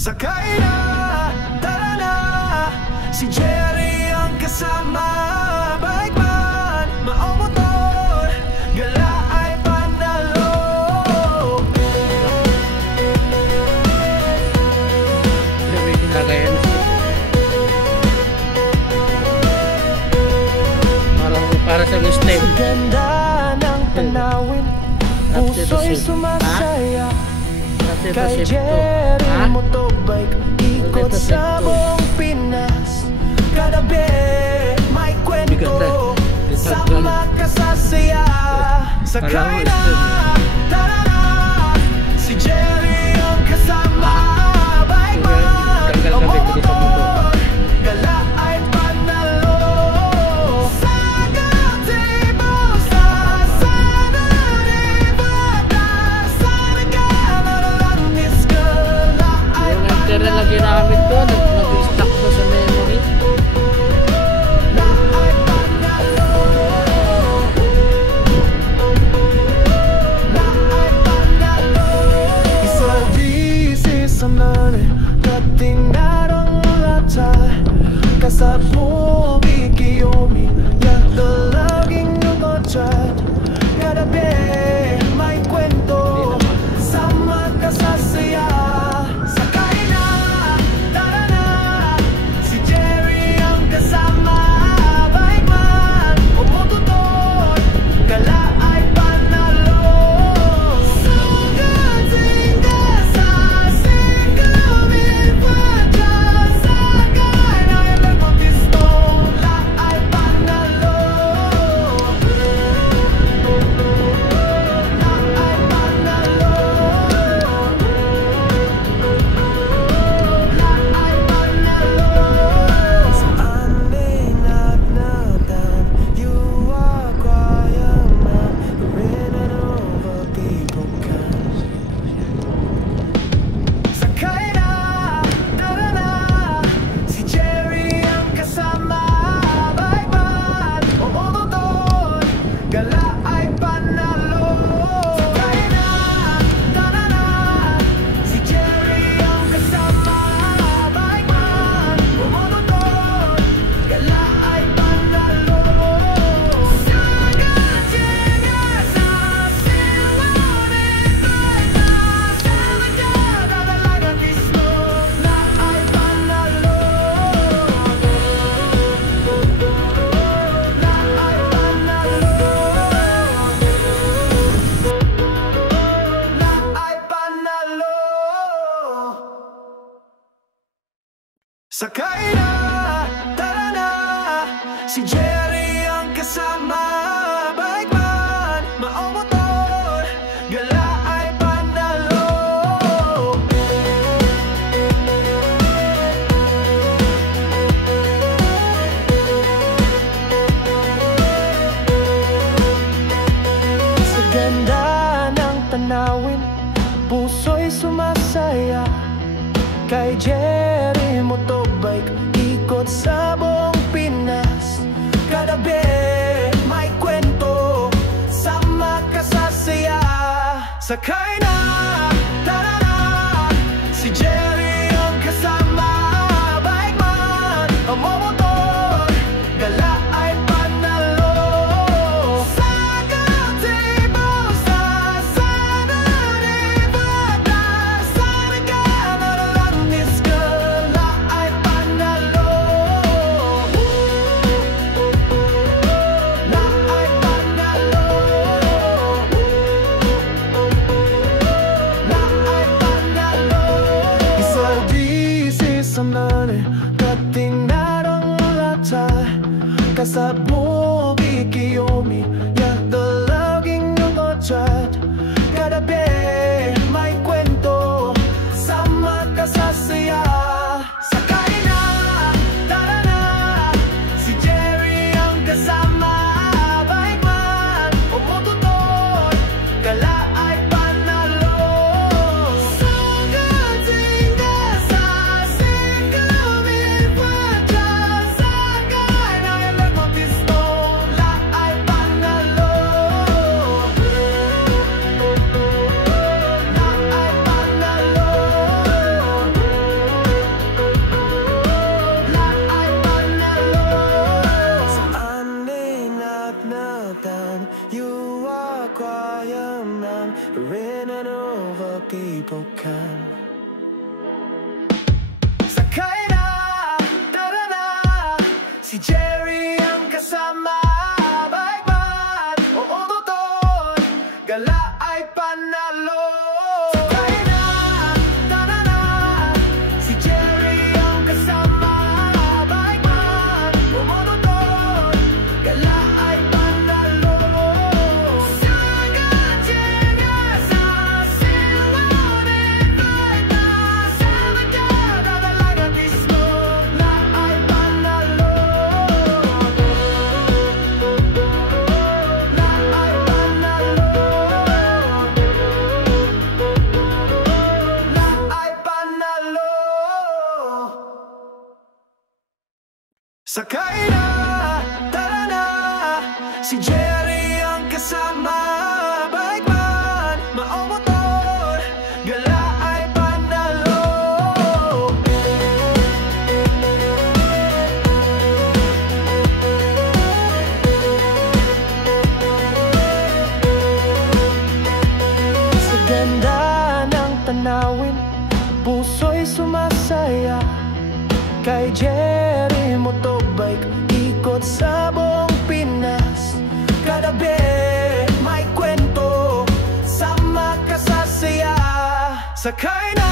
Sakay na, tara na, si Jerry ang kasama. Bike man, maomotor, gala ay panalo. Sabi ko lagayan para sa step. Sa ganda ng tanawin, puso'y sumasaya. Kay Jerry Motobike, ikot sa buong Pinas. Kada be, may kwento, sama ka sa saya. Sakay na, tara na, si Jerry ang kasama. Bike man, o motor, gala ay panalo. Sagot ibo sa sana ribada, sana ka malalanis ka la ay Yung enter na lang ginamit ko, nag-stack ko sa memory. la ay panalo. La ay panalo. Isa disi sa nane, dating narang lata. Kasabog ikiyomi, yata laging nagotrat. Kada be, may kwento, sama ka sa saya. Sakay na, tara na, si Jerry ang kasama. Bike man, o motor, gala ay panalo. Sugating ka sa singkamin pa dyan. Sakay na ilang motisto, la ay panalo. La ay panalo. La ay panalo. Saan linagnagan, you are quiet man, rin and over people can. Sakay na, tara na, si Jerry ang kasama. Bike man, o motor, gala ay panalo. Sakay na, tara na, si Jerry ang kasama. Bike man, o motor, gala ay panalo. Sagatin ka sa silunin, bike man, salagad at alagatismo, la ay panalo. La ay panalo. La ay panalo. Sakay na, tara na, si Jerry ang kasama. Bike man, maomotor, gala ay panalo. Sa ganda ng tanawin, puso'y sumasaya. Kay Jerry Motobike, ikot sa buong Pinas. Kada be, may kwento, sama ka sa saya. Sakay na, tara na, si Jerry ang kasama. Bike man, o motor, gala ay panalo. Sagot ibo sa sana ribada, sana ka malalanis ka la ay panalo. La ay panalo. La ay panalo. Isa disi sa nane, dating narang lata. Kasabog ikiyomi, yata laging nagotrat. Kada be, may kwento, sama ka sa saya. Sakay na, tara na, si Jerry ang kasama. Bike man, o motor, gala ay panalo. Sugating ka sa singkamin pa dyan. Sakay na ilang motisto, la ay panalo. requirement, rin and over people can. Sakay na, tara na, si Jerry ang kasama. Bike man o motor, gala ay panalo. Sakay na, tara na, si Jerry ang kasama. Bike man o motor, gala ay panalo. Sagadjenga sa silunin, bike na sa magkada dalagang disco na ay panalo. Na ay panalo. Na ay panalo. Sakay na, tara na, si Jerry ang kasama. Bike man, maomotor, gala ay panalo. Sa ganda ng tanawin, puso'y sumasaya. Kay Jerry Motobike, ikot sa buong Pinas. Kada bit may kwento, sama ka sa saya. Sakay na,